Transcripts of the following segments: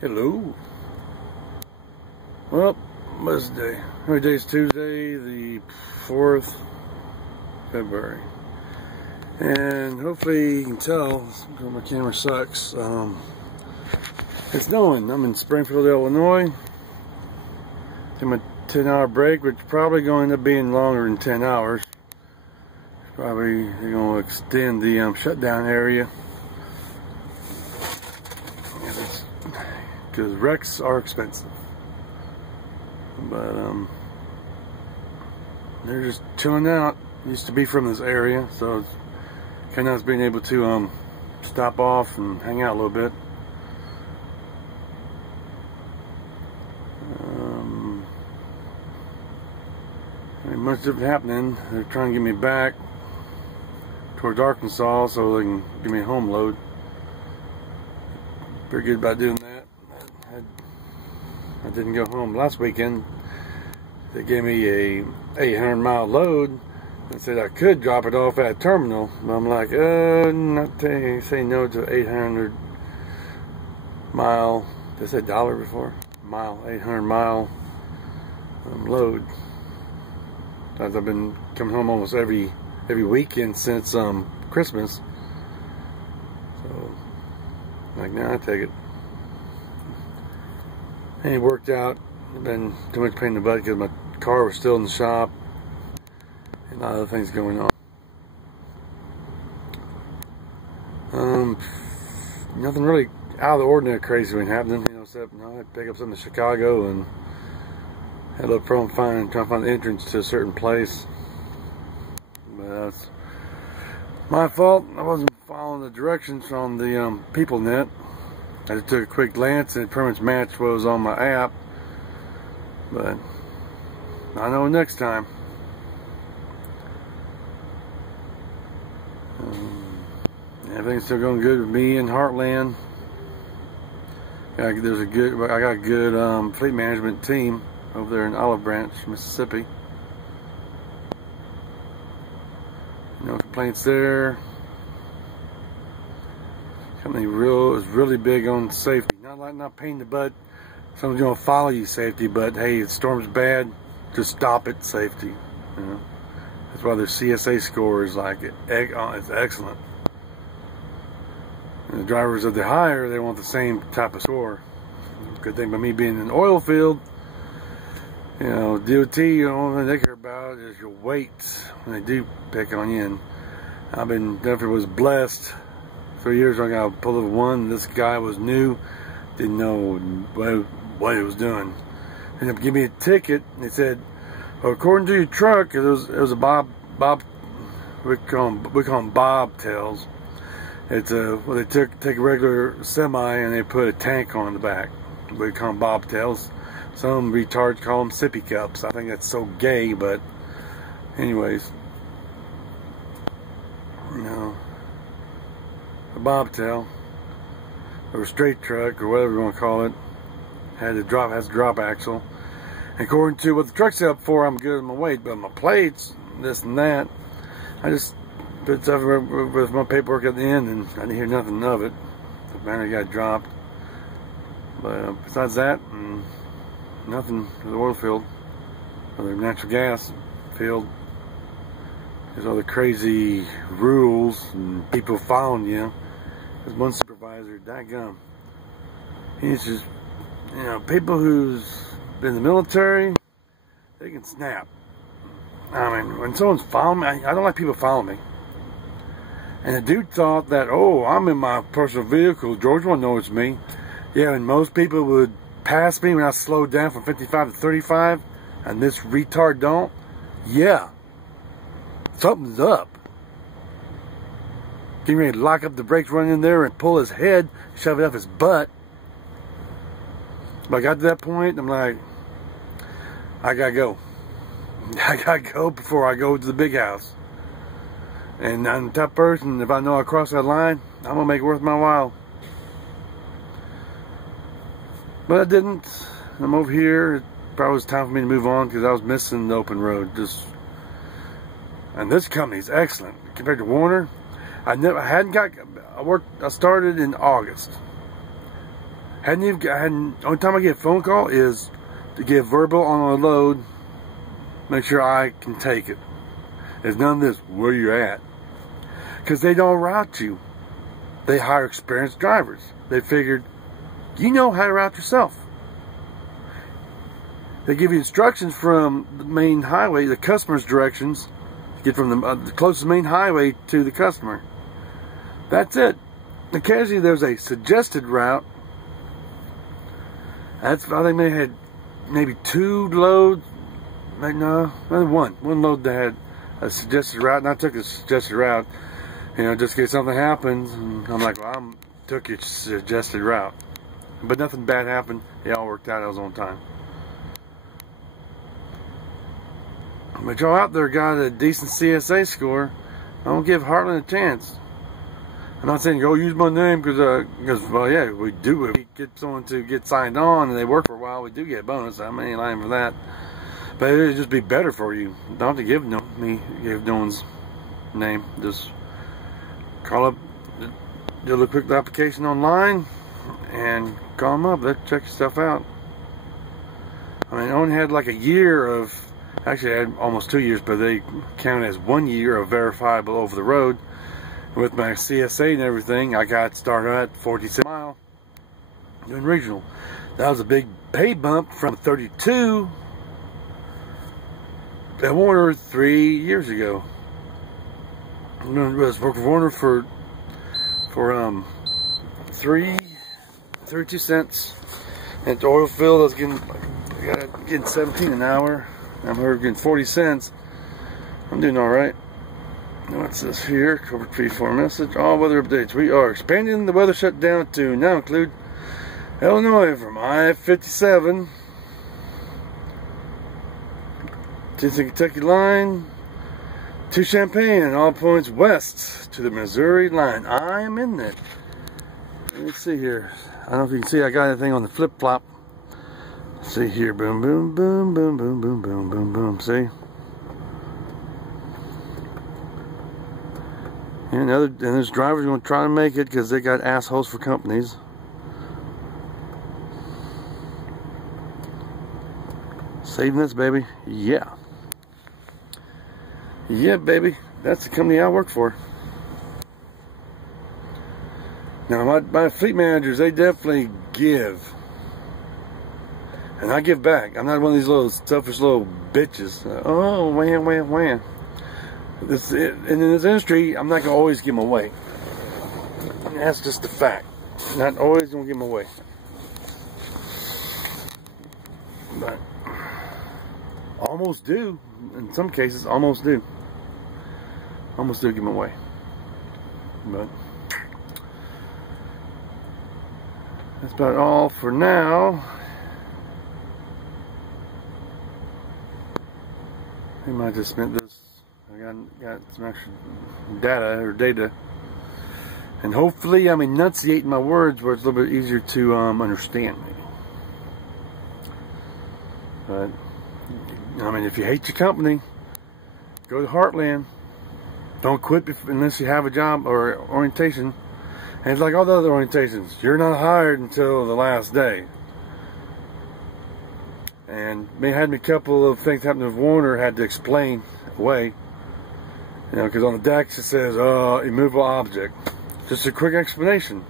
Hello. Well, what's the day? Every day's Tuesday, the 4th February. And hopefully you can tell, because my camera sucks, it's snowing. I'm in Springfield, Illinois. Taking my 10-hour break, which is probably going to end up being longer than 10 hours. Probably they're going to extend the shutdown area. Because wrecks are expensive. But they're just chilling out. Used to be from this area, so it's kind of nice being able to stop off and hang out a little bit. Ain't much different happening. They're trying to get me back towards Arkansas so they can give me a home load. Pretty good about doing that. I didn't go home last weekend. They gave me a 800-mile load and said I could drop it off at a terminal. But I'm like, not saying no to 800-mile. They said dollar before mile, 800-mile load. As I've been coming home almost every weekend since Christmas. So, like, now I take it. And it worked out. It's been too much pain in the butt because my car was still in the shop and a lot of other things going on. Nothing really out of the ordinary crazy been happening, you know, except I had to pick up something in Chicago and had a little problem trying to find the entrance to a certain place. But that's my fault. I wasn't following the directions from the people net. I just took a quick glance and it pretty much matched what was on my app. But I know next time. Everything's still going good with me in Heartland. I got a good fleet management team over there in Olive Branch, Mississippi. No complaints there. Company is really big on safety. Not pain in the butt. Someone's gonna follow you safety, but hey, the storm's bad. Just stop it, safety. You know, that's why their CSA score is like it's excellent. And the drivers of the higher, they want the same type of score. Good thing about me being in an oil field. You know, DOT, the only thing they care about is your weight when they do pick on you. And I've been definitely was blessed. 3 years ago, I got pulled over one. This guy was new, didn't know what he was doing. Ended up giving me a ticket. They said, well, according to your truck, it was a bob. We call them bobtails. It's well, they take a regular semi and they put a tank on the back. We call them bobtails. Some retards call them sippy cups. I think that's so gay, but anyways, you know, a bobtail or a straight truck or whatever you want to call it has a drop axle. And according to what the truck's up for, I'm good at my weight, but my plates, this and that, I just put stuff with my paperwork at the end, and I didn't hear nothing of it. The battery got dropped, but besides that, nothing for the oil field or the natural gas field. There's all the crazy rules and people following you. There's one supervisor, dadgum. He's just, you know, people who's been in the military, they can snap. I mean, when someone's following me, I don't like people following me. And the dude thought that, oh, I'm in my personal vehicle, George won't know it's me. Yeah, and most people would pass me when I slowed down from 55 to 35, and this retard don't. Yeah, something's up. Getting ready to lock up the brakes, run in there and pull his head, shove it up his butt. But I got to that point, I'm like, I gotta go. I gotta go before I go to the big house. And I'm the type of person, if I know I cross that line, I'm gonna make it worth my while. But I didn't. I'm over here. It probably was time for me to move on because I was missing the open road. And this company's excellent compared to Warner. I started in August. Only time I get a phone call is to get verbal on a load, make sure I can take it. There's none of this, where you at? Because they don't route you. They hire experienced drivers. They figured, you know how to route yourself. They give you instructions from the main highway, the customer's directions, to get from the closest main highway to the customer. That's it. Occasionally there's a suggested route. I think they had maybe 2 loads. No, only one load that had a suggested route, and I took a suggested route, you know, just in case something happens. And I'm like, well, I took your suggested route, but nothing bad happened. It all worked out. I was on time. But y'all out there got a decent CSA score. I don't give Heartland a chance. I'm not saying go use my name because well, yeah, we do. If we get someone to get signed on and they work for a while, we do get a bonus. I ain't lying for that. But it'd just be better for you. Don't have to give no one's name. Just call up, do a little quick application online, and call them up. Let's check your stuff out. I mean, I only had like a year of, actually I had almost 2 years, but they counted as 1 year of verifiable over the road. With my CSA and everything, I got started at 46 mile doing regional. That was a big pay bump from 32 at Warner 3 years ago. I was working for Warner for 32 cents. And at the oil field, I was getting 17 an hour. I'm here getting 40 cents. I'm doing all right. What's this here? Covered tree for message. All weather updates. We are expanding the weather shutdown to now include Illinois from I-57 to the Kentucky line to Champaign and all points west to the Missouri line. I am in there. Let me see here. I don't know if you can see. I got anything on the flip flop. Let's see here. Boom, boom, boom, boom, boom, boom, boom, boom, boom. See? And there's drivers going to try to make it because they got assholes for companies. Saving this, baby. Yeah. Yeah, baby. That's the company I work for. Now, my fleet managers, they definitely give. And I give back. I'm not one of these little selfish little bitches. Oh, wham, wham, wham. In this industry, I'm not going to always give them away. That's just a fact. Not always going to give them away. But almost do. In some cases, almost do. Almost do give them away. But that's about all for now. I might just spent this. I got some extra data, and hopefully I'm enunciating my words where it's a little bit easier to understand me. But I mean, if you hate your company, go to Heartland. Don't quit unless you have a job or orientation. And it's like all the other orientations, you're not hired until the last day. And me had a couple of things happen with Warner, had to explain away. You know, because on the deck it says, immovable object. Just a quick explanation.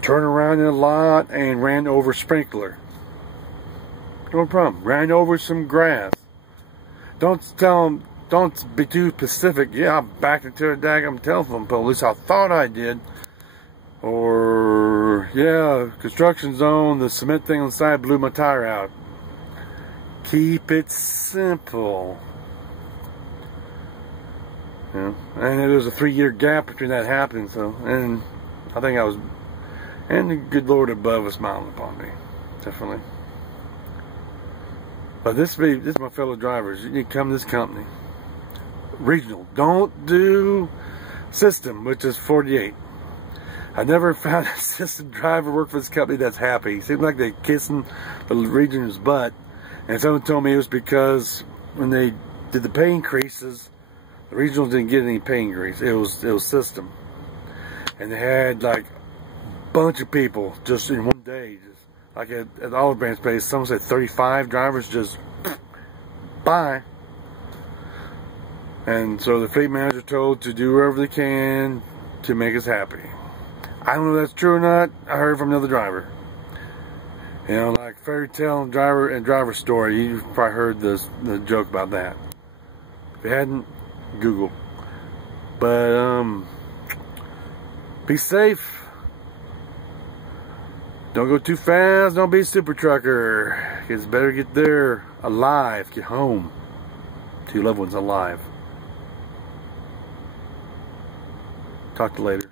Turn around in a lot and ran over sprinkler. No problem. Ran over some grass. Don't tell them, don't be too specific. Yeah, I backed into a daggum telephone pole. At least I thought I did. Or, yeah, construction zone, the cement thing on the side blew my tire out. Keep it simple. You know, and there was a 3-year gap between that happening, so, and I think I was, and the good Lord above was smiling upon me, definitely. But this is my fellow drivers. You need to come to this company. Regional. Don't do system, which is 48. I never found a system driver work for this company that's happy. It seemed like they're kissing the regional's butt. And someone told me it was because when they did the pay increases, the regionals didn't get any pay increase. It was system. And they had like bunch of people just in one day. Just like at the Olive Branch place, someone said 35 drivers just bye. And so the fleet manager told to do whatever they can to make us happy. I don't know if that's true or not. I heard from another driver. You know, like fairy tale and driver story. You've probably heard the joke about that. If you hadn't, Google. But be safe. Don't go too fast. Don't be a super trucker. It's better get there alive. Get home to your loved ones alive. Talk to you later.